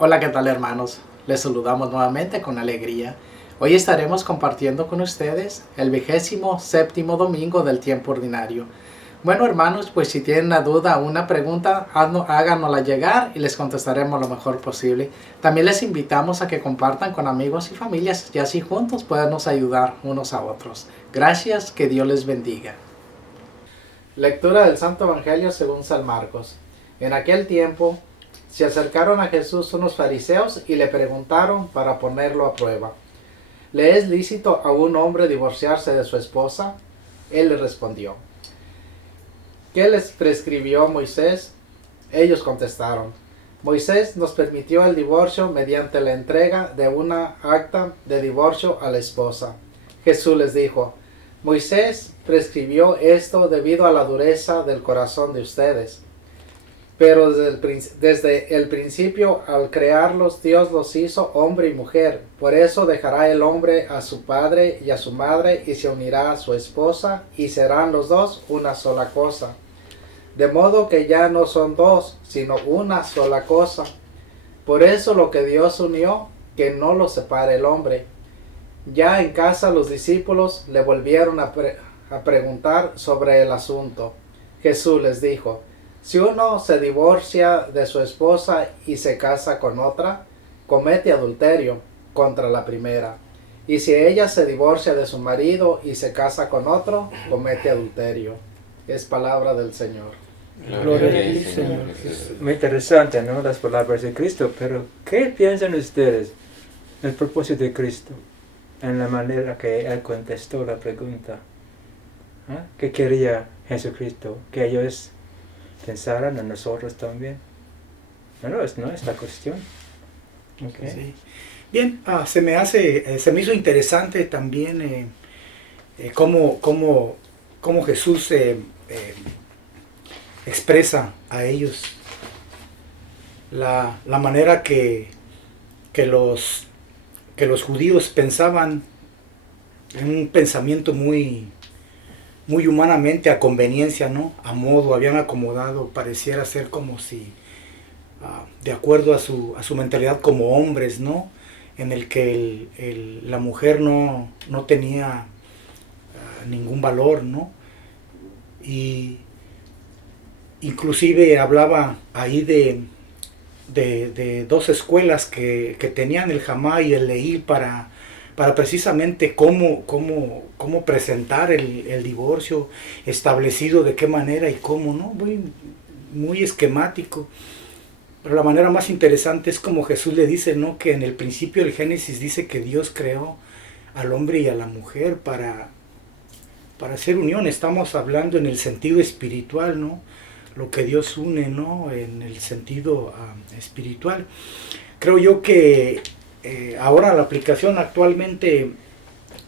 Hola, ¿qué tal, hermanos? Les saludamos nuevamente con alegría. Hoy estaremos compartiendo con ustedes el 27º domingo del tiempo ordinario. Bueno, hermanos, pues si tienen una duda o una pregunta, háganosla llegar y les contestaremos lo mejor posible. También les invitamos a que compartan con amigos y familias y así juntos podemos ayudar unos a otros. Gracias, que Dios les bendiga. Lectura del Santo Evangelio según San Marcos. En aquel tiempo se acercaron a Jesús unos fariseos y le preguntaron para ponerlo a prueba: ¿le es lícito a un hombre divorciarse de su esposa? Él le respondió: ¿qué les prescribió Moisés? Ellos contestaron: Moisés nos permitió el divorcio mediante la entrega de una acta de divorcio a la esposa. Jesús les dijo: Moisés prescribió esto debido a la dureza del corazón de ustedes. Pero desde el principio, al crearlos, Dios los hizo hombre y mujer. Por eso dejará el hombre a su padre y a su madre y se unirá a su esposa y serán los dos una sola cosa. De modo que ya no son dos, sino una sola cosa. Por eso lo que Dios unió, que no lo separe el hombre. Ya en casa los discípulos le volvieron a preguntar sobre el asunto. Jesús les dijo: si uno se divorcia de su esposa y se casa con otra, comete adulterio contra la primera. Y si ella se divorcia de su marido y se casa con otro, comete adulterio. Es palabra del Señor. Gloria a ti, Señor Jesús. Muy interesante, ¿no? Las palabras de Cristo, pero ¿qué piensan ustedes del propósito de Cristo en la manera que Él contestó la pregunta? ¿Ah? ¿Qué quería Jesucristo? Que ellos pensaran en nosotros también. No, no es la cuestión. Okay. Sí. Bien, se me hizo interesante también cómo Jesús expresa a ellos la manera que los judíos pensaban, en un pensamiento muy humanamente a conveniencia, ¿no? A modo, habían acomodado, pareciera ser como si, de acuerdo a su mentalidad como hombres, ¿no? En el que la mujer no tenía ningún valor, ¿no? Y inclusive hablaba ahí de dos escuelas que tenían, el Jamá y el Leí, para precisamente cómo presentar el divorcio, establecido de qué manera y cómo, ¿no? Muy esquemático. Pero la manera más interesante es como Jesús le dice, ¿no? Que en el principio del Génesis dice que Dios creó al hombre y a la mujer para hacer unión. Estamos hablando en el sentido espiritual, ¿no? Lo que Dios une, ¿no? En el sentido espiritual. Creo yo que ahora la aplicación actualmente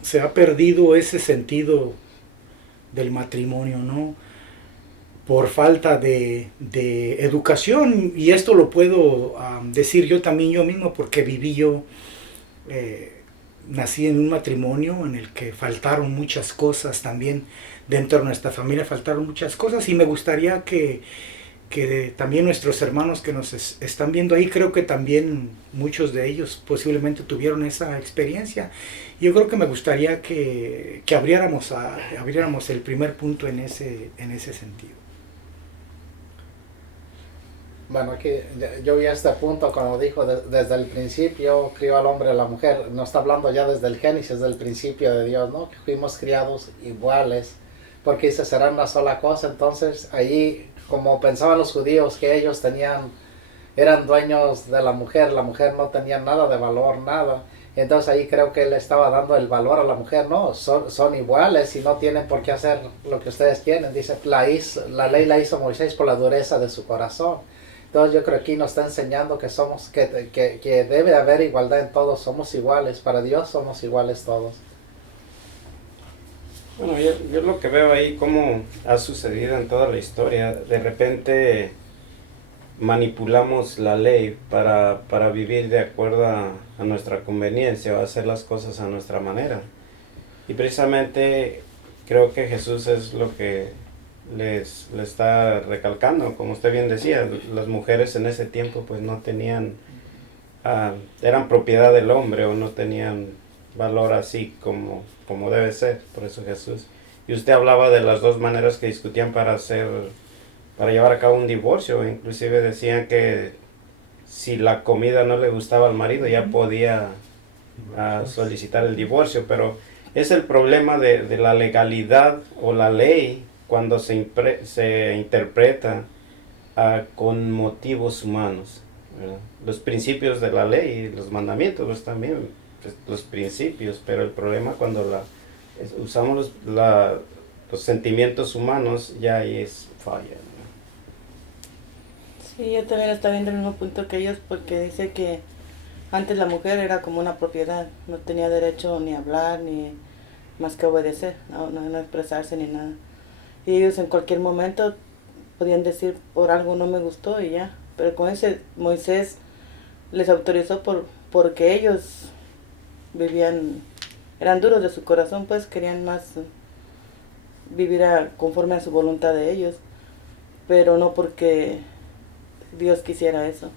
se ha perdido ese sentido del matrimonio, ¿no? Por falta de educación, y esto lo puedo decir yo también, yo mismo, porque nací en un matrimonio en el que faltaron muchas cosas también. Dentro de nuestra familia faltaron muchas cosas, y me gustaría que también nuestros hermanos que nos están viendo ahí, creo que también muchos de ellos posiblemente tuvieron esa experiencia. Yo creo que me gustaría que abriéramos el primer punto en ese sentido. Bueno, aquí yo vi este punto, como dijo, desde el principio crió al hombre y a la mujer. No está hablando ya desde el Génesis, del principio de Dios, ¿no? Que fuimos criados iguales, porque dice será una sola cosa. Entonces ahí, como pensaban los judíos, que ellos eran dueños de la mujer no tenía nada de valor, nada. Entonces ahí creo que él estaba dando el valor a la mujer, ¿no? Son iguales y no tienen por qué hacer lo que ustedes quieren. Dice, la ley la hizo Moisés por la dureza de su corazón. Entonces yo creo que aquí nos está enseñando que debe haber igualdad en todos, somos iguales, para Dios somos iguales todos. Bueno, yo lo que veo ahí, como ha sucedido en toda la historia, de repente manipulamos la ley para vivir de acuerdo a nuestra conveniencia o hacer las cosas a nuestra manera. Y precisamente creo que Jesús es lo que le está recalcando. Como usted bien decía, las mujeres en ese tiempo pues no tenían eran propiedad del hombre o no tenían valor así como debe ser. Por eso Jesús. Y usted hablaba de las dos maneras que discutían para llevar a cabo un divorcio. Inclusive decían que si la comida no le gustaba al marido ya podía solicitar el divorcio, pero es el problema de la legalidad o la ley cuando se interpreta con motivos humanos, ¿verdad? Los principios de la ley, los mandamientos, pues también pues, los principios, pero el problema cuando usamos los sentimientos humanos, ya ahí es falla, ¿no? Sí, yo también estaba viendo el mismo punto que ellos, porque dice que antes la mujer era como una propiedad, no tenía derecho ni a hablar, ni más que obedecer, no expresarse ni nada. Y ellos en cualquier momento podían decir por algo no me gustó y ya. Pero con ese Moisés les autorizó porque ellos eran duros de su corazón, pues querían más vivir conforme a su voluntad de ellos, pero no porque Dios quisiera eso.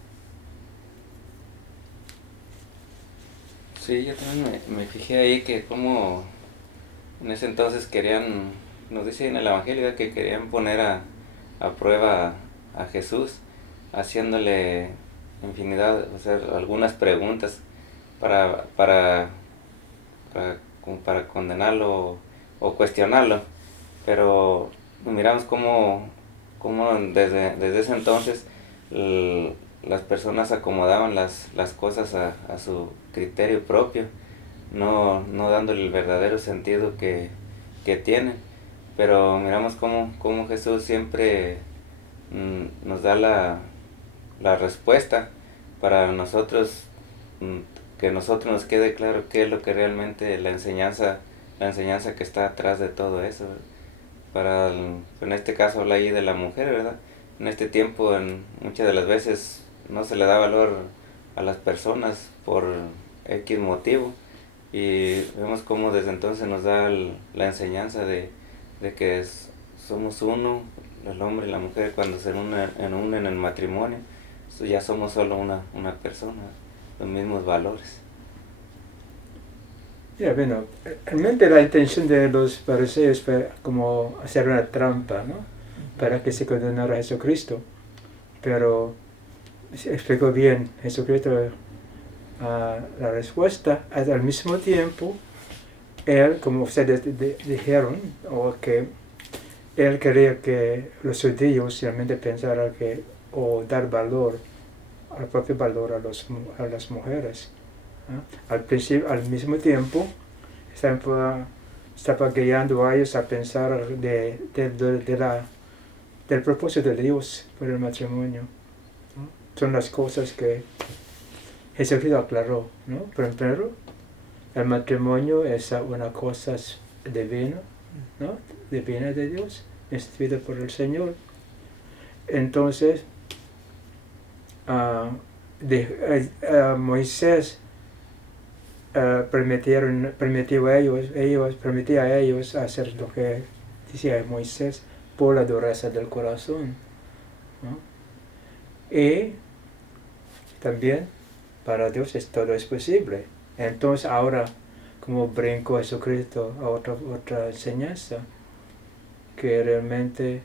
Sí, yo también me fijé ahí que como en ese entonces nos dice en el Evangelio que querían poner a prueba a Jesús, haciéndole infinidad, o sea, algunas preguntas para condenarlo o cuestionarlo. Pero miramos cómo desde ese entonces las personas acomodaban las cosas a su criterio propio, no dándole el verdadero sentido que tienen. Pero miramos cómo Jesús siempre nos da la respuesta para nosotros, que nosotros nos quede claro qué es lo que realmente la enseñanza que está atrás de todo eso. En este caso habla ahí de la mujer, ¿verdad? En este tiempo muchas de las veces no se le da valor a las personas por X motivo, y vemos cómo desde entonces nos da la enseñanza de que somos uno, el hombre y la mujer, cuando se unen en el matrimonio, ya somos solo una persona, los mismos valores. Ya, bueno, realmente la intención de los fariseos fue como hacer una trampa, ¿no? Para que se condenara a Jesucristo. Pero explicó bien Jesucristo la respuesta. Al mismo tiempo, él, como ustedes dijeron, o que él quería que los judíos realmente pensaran o dar valor, al propio valor a las mujeres. Al mismo tiempo, estaba guiando a ellos a pensar del propósito de Dios por el matrimonio, ¿no? Son las cosas que Jesucristo aclaró, ¿no? Primero, el matrimonio es una cosa divina, ¿no? Divina de Dios, instituida por el Señor. Entonces, Moisés permitía a ellos hacer lo que decía Moisés por la dureza del corazón, ¿no? Y también para Dios todo es posible. Entonces ahora, como brincó Jesucristo a otra enseñanza, que realmente,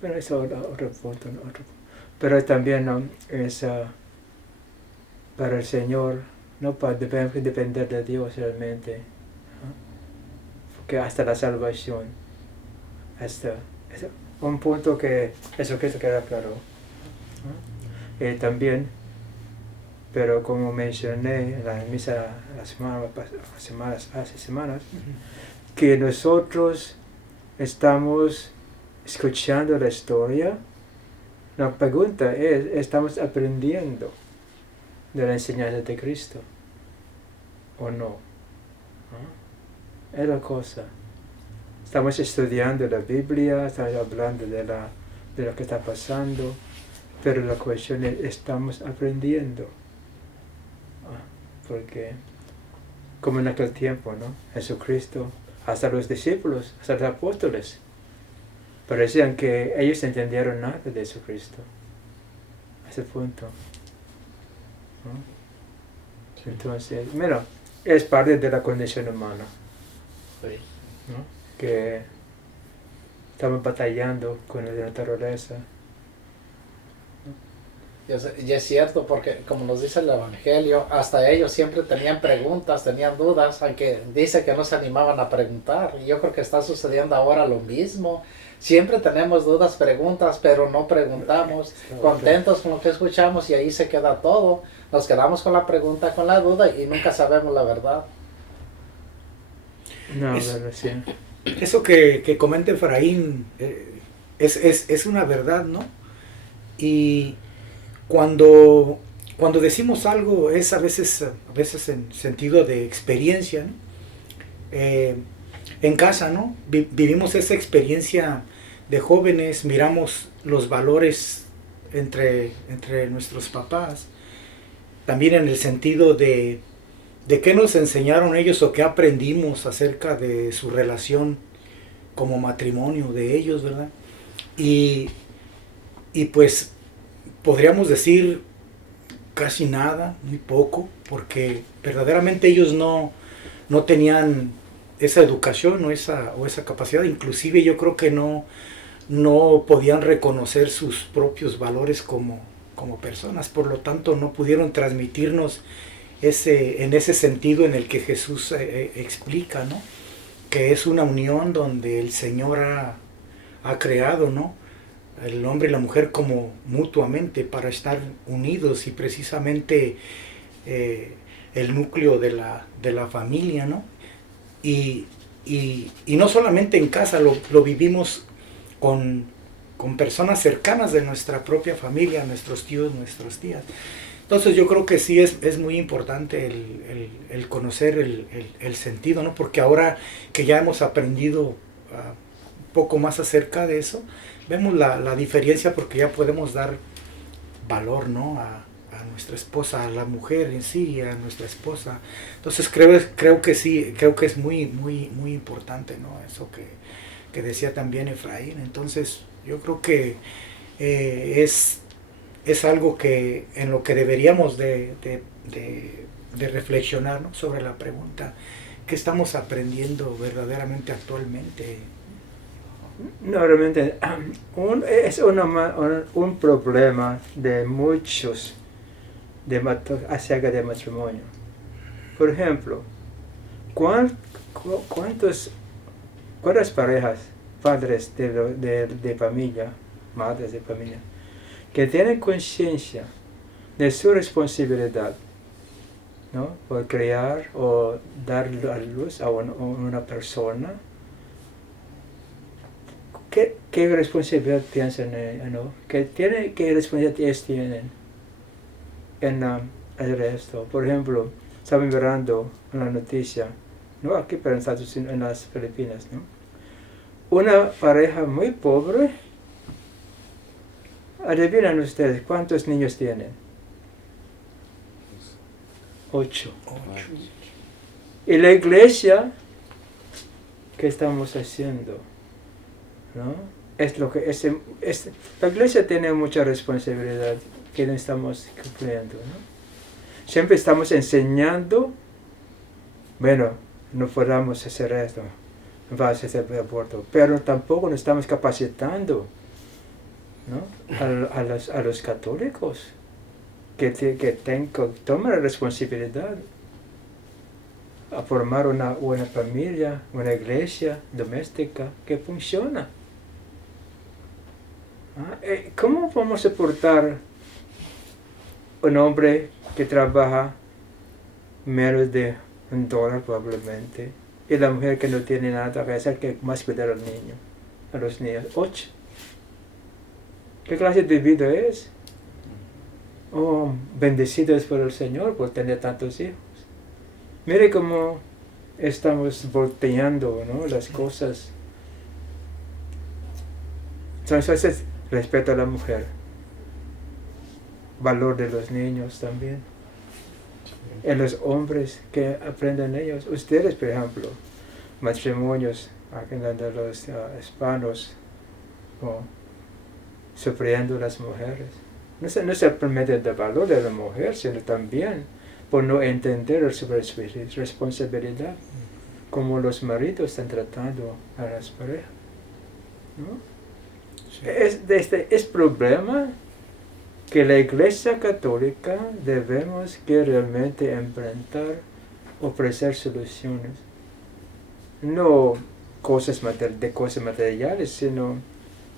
pero es otro punto, ¿no? Pero también es para el Señor, no para depender de Dios realmente, ¿no? Porque hasta la salvación, hasta un punto que Jesucristo queda claro, ¿no? Y también, pero como mencioné en la misa hace semanas, que nosotros estamos escuchando la historia. La pregunta es, ¿estamos aprendiendo de la enseñanza de Cristo o no? ¿No? Es la cosa. Estamos estudiando la Biblia, estamos hablando de lo que está pasando, pero la cuestión es, ¿estamos aprendiendo? Porque, como en aquel tiempo, ¿no? Jesucristo, hasta los discípulos, hasta los apóstoles, parecían que ellos entendieron nada de Jesucristo. A ese punto. ¿no? Entonces, mira, es parte de la condición humana, Sí. ¿no? Que estamos batallando con la naturaleza. Y es cierto, porque como nos dice el Evangelio, hasta ellos siempre tenían preguntas, tenían dudas, aunque dice que no se animaban a preguntar. Y yo creo que está sucediendo ahora lo mismo. Siempre tenemos dudas, preguntas, pero no preguntamos, contentos con lo que escuchamos y ahí se queda todo. Nos quedamos con la pregunta, con la duda y nunca sabemos la verdad. No, Es- pero sí. Eso que comenta Efraín es una verdad, ¿no? Y cuando decimos algo es a veces en sentido de experiencia, ¿no? En casa, ¿no? Vivimos esa experiencia de jóvenes, miramos los valores entre nuestros papás, también en el sentido de qué nos enseñaron ellos o qué aprendimos acerca de su relación como matrimonio de ellos, ¿verdad? Y pues podríamos decir casi nada, muy poco, porque verdaderamente ellos no tenían esa educación o esa capacidad, inclusive yo creo que no podían reconocer sus propios valores como personas, por lo tanto no pudieron transmitirnos en ese sentido en el que Jesús explica, ¿no? Que es una unión donde el Señor ha creado, ¿no? El hombre y la mujer como mutuamente para estar unidos y precisamente el núcleo de la familia, ¿no? Y no solamente en casa, lo vivimos con personas cercanas de nuestra propia familia, nuestros tíos, nuestras tías. Entonces yo creo que sí es muy importante el conocer el sentido, ¿no? Porque ahora que ya hemos aprendido un poco más acerca de eso, vemos la diferencia porque ya podemos dar valor, ¿no? A nuestra esposa, a la mujer en sí, a nuestra esposa. Entonces creo que sí, creo que es muy importante, ¿no? Eso que decía también Efraín. Entonces yo creo que es algo que en lo que deberíamos de reflexionar, ¿no? Sobre la pregunta, ¿qué estamos aprendiendo verdaderamente actualmente? No, realmente es un problema de muchos acerca del matrimonio. Por ejemplo, ¿cuántas parejas, padres de familia, madres de familia, que tienen conciencia de su responsabilidad, ¿no? Por criar o dar a luz a una persona? ¿Qué responsabilidad piensan, ¿no? ¿Qué responsabilidad ellos tienen en hacer esto? Por ejemplo, estaba mirando una noticia, no aquí, pero en las Filipinas, ¿no? Una pareja muy pobre, adivinan ustedes, ¿cuántos niños tienen? 8. Y la iglesia, ¿qué estamos haciendo? ¿No? Es lo que la iglesia tiene mucha responsabilidad que no estamos cumpliendo, ¿no? Siempre estamos enseñando, bueno, no podamos hacer esto, no vas a hacer aborto, pero tampoco nos estamos capacitando, ¿no? a los católicos que toman la responsabilidad a formar una buena familia, una iglesia doméstica que funciona. ¿Cómo vamos a soportar un hombre que trabaja menos de $1 probablemente y la mujer que no tiene nada que hacer que más cuidar al niño, a los niños? 8. ¿Qué clase de vida es? Oh, bendecidos por el Señor por tener tantos hijos. Mire cómo estamos volteando, ¿no? Las cosas. Entonces, respeto a la mujer, valor de los niños también, en los hombres que aprenden ellos. Ustedes, por ejemplo, matrimonios aquí de los hispanos, sufriendo las mujeres. No simplemente del valor de la mujer, sino también por no entender su responsabilidad, como los maridos están tratando a las parejas, ¿no? Sí. Es problema que la Iglesia Católica debemos que realmente enfrentar, ofrecer soluciones. No cosas materiales, sino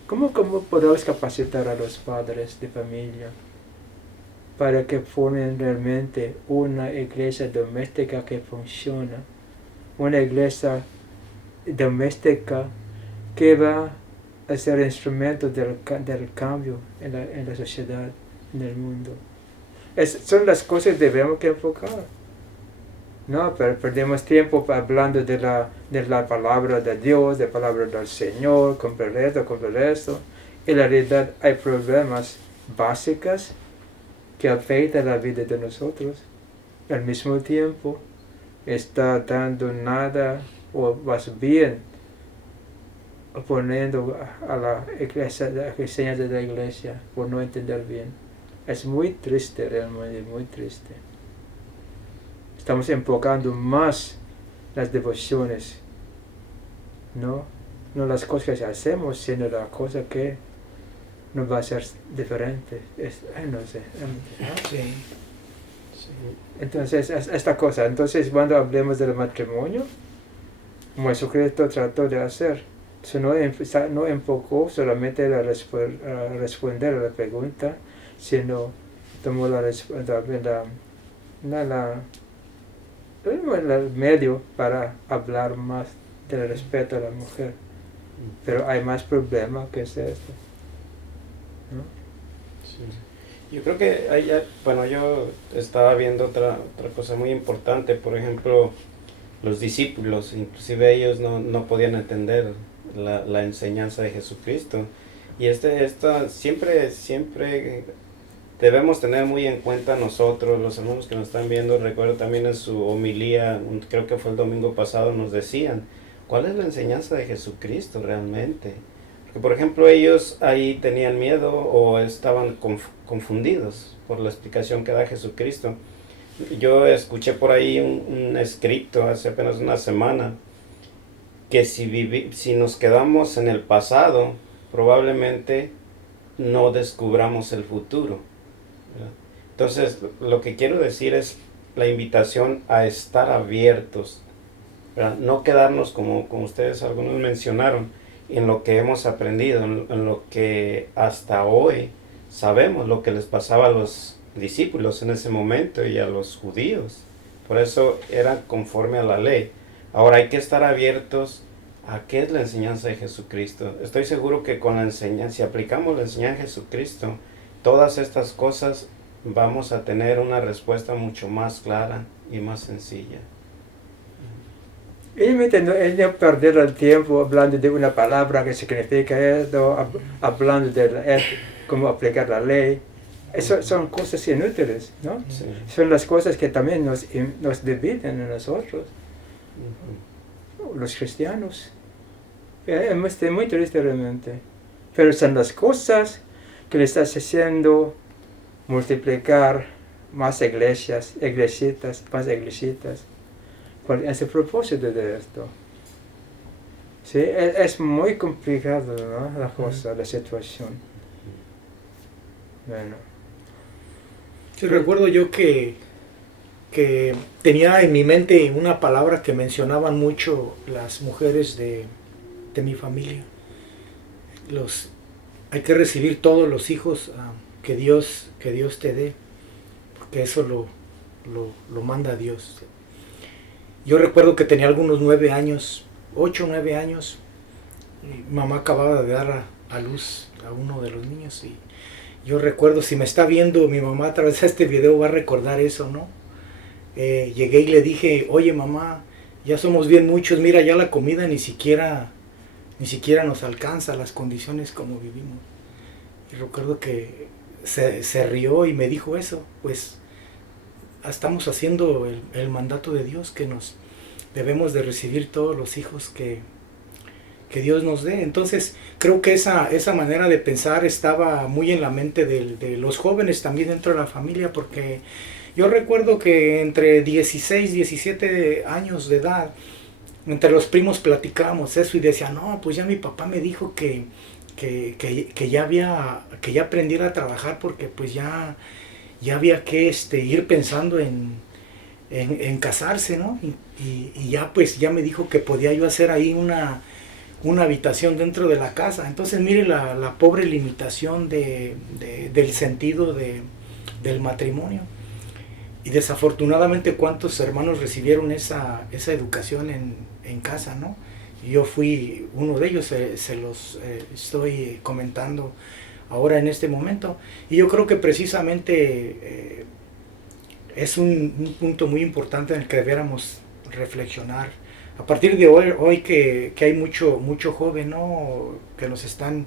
cómo podemos capacitar a los padres de familia para que formen realmente una iglesia doméstica que funciona, una iglesia doméstica que va a ser instrumento del cambio en la sociedad, en el mundo. Son las cosas que debemos que enfocar. No, pero perdemos tiempo hablando de la palabra de Dios, de la palabra del Señor, comprar esto. En la realidad hay problemas básicos que afectan la vida de nosotros. Al mismo tiempo, está dando nada o más bien oponiendo a la iglesia, la enseñanza de la iglesia por no entender bien. Es muy triste, realmente muy triste. Estamos enfocando más las devociones, no las cosas que hacemos, sino la cosa que nos va a ser diferente. No sé. Sí. Entonces, esta cosa. Entonces, cuando hablemos del matrimonio, como Jesucristo trató de hacer, no enfocó solamente a responder a la pregunta, sino tomó el medio para hablar más del respeto a la mujer. Pero hay más problema que es esto, ¿no? Sí. Yo creo que yo estaba viendo otra cosa muy importante. Por ejemplo, los discípulos, inclusive ellos no podían entender la enseñanza de Jesucristo. Y siempre debemos tener muy en cuenta nosotros, los hermanos que nos están viendo. Recuerdo también en su homilía, creo que fue el domingo pasado, nos decían, ¿cuál es la enseñanza de Jesucristo realmente? Porque, por ejemplo, ellos ahí tenían miedo o estaban confundidos por la explicación que da Jesucristo. Yo escuché por ahí un escrito hace apenas una semana, que si nos quedamos en el pasado, probablemente no descubramos el futuro. Entonces, lo que quiero decir es la invitación a estar abiertos, ¿verdad? No quedarnos como ustedes algunos mencionaron, en lo que hemos aprendido, en lo que hasta hoy sabemos, lo que les pasaba a los discípulos en ese momento y a los judíos. Por eso eran conforme a la ley. Ahora hay que estar abiertos a qué es la enseñanza de Jesucristo. Estoy seguro que con la enseñanza, si aplicamos la enseñanza de Jesucristo, todas estas cosas vamos a tener una respuesta mucho más clara y más sencilla. Y no perder el tiempo hablando de una palabra que significa esto, hablando de cómo aplicar la ley. Eso son cosas inútiles, ¿no? Sí. Son las cosas que también nos dividen a nosotros, los cristianos. Es muy triste realmente. Pero son las cosas que le estás haciendo multiplicar más iglesitas. ¿Cuál es el propósito de esto? Sí, es muy complicado, ¿no? La cosa, la situación. Bueno. Sí, recuerdo yo que tenía en mi mente una palabra que mencionaban mucho las mujeres de mi familia. Hay que recibir todos los hijos que Dios te dé, porque eso lo manda Dios. Yo recuerdo que tenía algunos 9 años, 8 o 9 años, y mamá acababa de dar a luz a uno de los niños, y yo recuerdo, si me está viendo mi mamá a través de este video va a recordar eso, ¿no? Llegué y le dije, oye mamá, ya somos bien muchos, mira, ya la comida ni siquiera nos alcanza las condiciones como vivimos. Y recuerdo que se rió y me dijo eso, pues estamos haciendo el mandato de Dios, que nos debemos de recibir todos los hijos que Dios nos dé. Entonces creo que esa manera de pensar estaba muy en la mente de los jóvenes también dentro de la familia, porque yo recuerdo que entre 16, 17 años de edad, entre los primos platicábamos eso y decían, no, pues ya mi papá me dijo que ya aprendiera a trabajar, porque pues ya había que ir pensando en casarse, ¿no? Y ya pues ya me dijo que podía yo hacer ahí una habitación dentro de la casa. Entonces mire la pobre limitación del sentido del matrimonio. Y desafortunadamente cuántos hermanos recibieron esa educación en casa, ¿no? Yo fui uno de ellos, se los estoy comentando ahora en este momento. Y yo creo que precisamente es un punto muy importante en el que debiéramos reflexionar. A partir de hoy que hay mucho joven, ¿no?, que nos están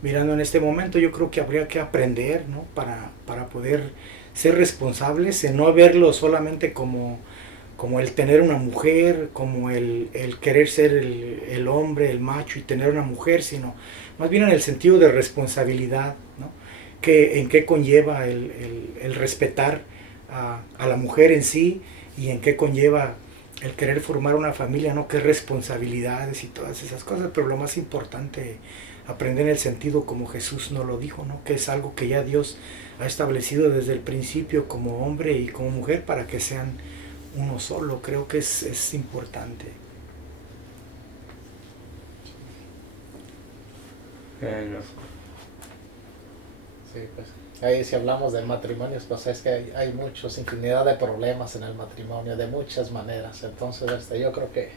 mirando en este momento, yo creo que habría que aprender, ¿no?, para poder ser responsables, en no verlo solamente como el tener una mujer, como el querer ser el hombre, el macho y tener una mujer, sino más bien en el sentido de responsabilidad, ¿no?, en qué conlleva el respetar a la mujer en sí, y en qué conlleva el querer formar una familia, ¿no?, qué responsabilidades y todas esas cosas. Pero lo más importante, aprender en el sentido como Jesús nos lo dijo, ¿no?, que es algo que ya Dios ha establecido desde el principio como hombre y como mujer para que sean uno solo. Creo que es importante. Sí, pues ahí si hablamos de matrimonios, pues es que hay muchos, infinidad de problemas en el matrimonio, de muchas maneras. Entonces yo creo que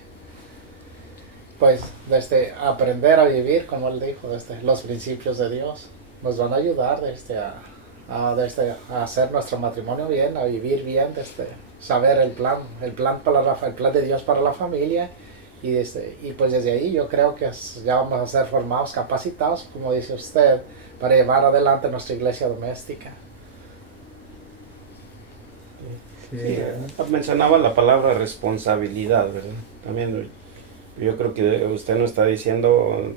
pues aprender a vivir, como él dijo, los principios de Dios nos van a ayudar a hacer nuestro matrimonio bien, a vivir bien, saber el plan de Dios para la familia, y pues desde ahí yo creo que ya vamos a ser formados, capacitados, como dice usted, para llevar adelante nuestra iglesia doméstica. Sí, mencionaba la palabra responsabilidad, ¿verdad? También yo creo que usted no está diciendo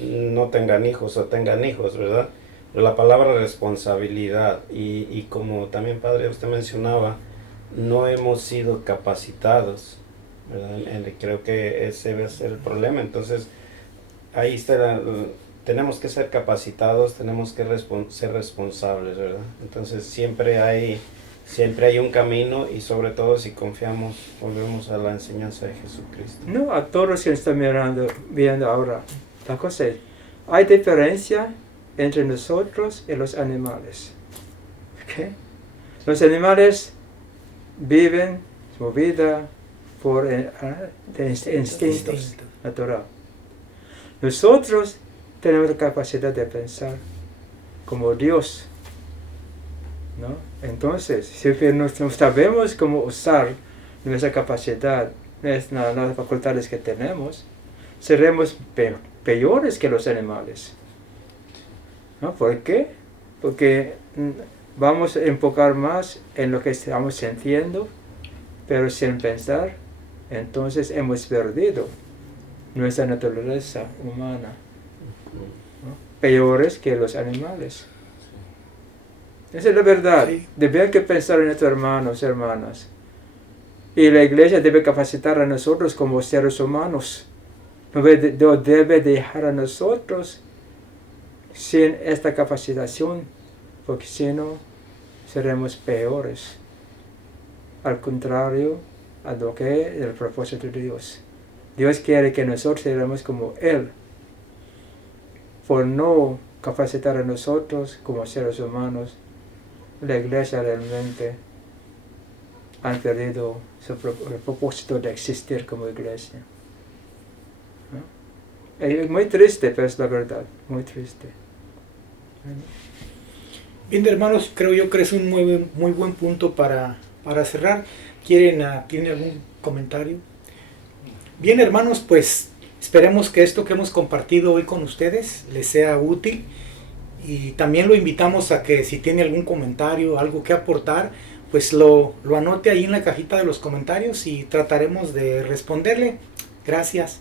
no tengan hijos o tengan hijos, ¿verdad? Pero la palabra responsabilidad, y como también, padre, usted mencionaba, no hemos sido capacitados, ¿verdad? Creo que ese debe ser el problema. Entonces ahí está, tenemos que ser capacitados, tenemos que ser responsables, ¿verdad? Entonces siempre hay un camino, y sobre todo si confiamos, volvemos a la enseñanza de Jesucristo. No, a todos que están viendo ahora, la cosa es, hay diferencia entre nosotros y los animales. ¿Okay? Los animales viven su vida por instintos naturales. Nosotros tenemos la capacidad de pensar como Dios, ¿no? Entonces, si no sabemos cómo usar nuestra capacidad, las facultades que tenemos, seremos peores que los animales, ¿no? ¿Por qué? Porque vamos a enfocar más en lo que estamos sintiendo, pero sin pensar. Entonces hemos perdido nuestra naturaleza humana, ¿no? Peores que los animales. Esa es la verdad. Sí. Deben que pensar en nuestros hermanos, hermanas. Y la iglesia debe capacitar a nosotros como seres humanos. No debe dejar a nosotros sin esta capacitación, porque si no, seremos peores. Al contrario, a lo que es el propósito de Dios. Dios quiere que nosotros seamos como Él. Por no capacitar a nosotros como seres humanos, la iglesia realmente ha perdido el propósito de existir como iglesia. ¿No? Es muy triste, pero es la verdad, muy triste. Bien, hermanos, creo yo que es un muy buen punto para cerrar. ¿Tienen algún comentario? Bien, hermanos, pues esperemos que esto que hemos compartido hoy con ustedes les sea útil, y también lo invitamos a que si tiene algún comentario, algo que aportar, pues lo anote ahí en la cajita de los comentarios y trataremos de responderle. Gracias.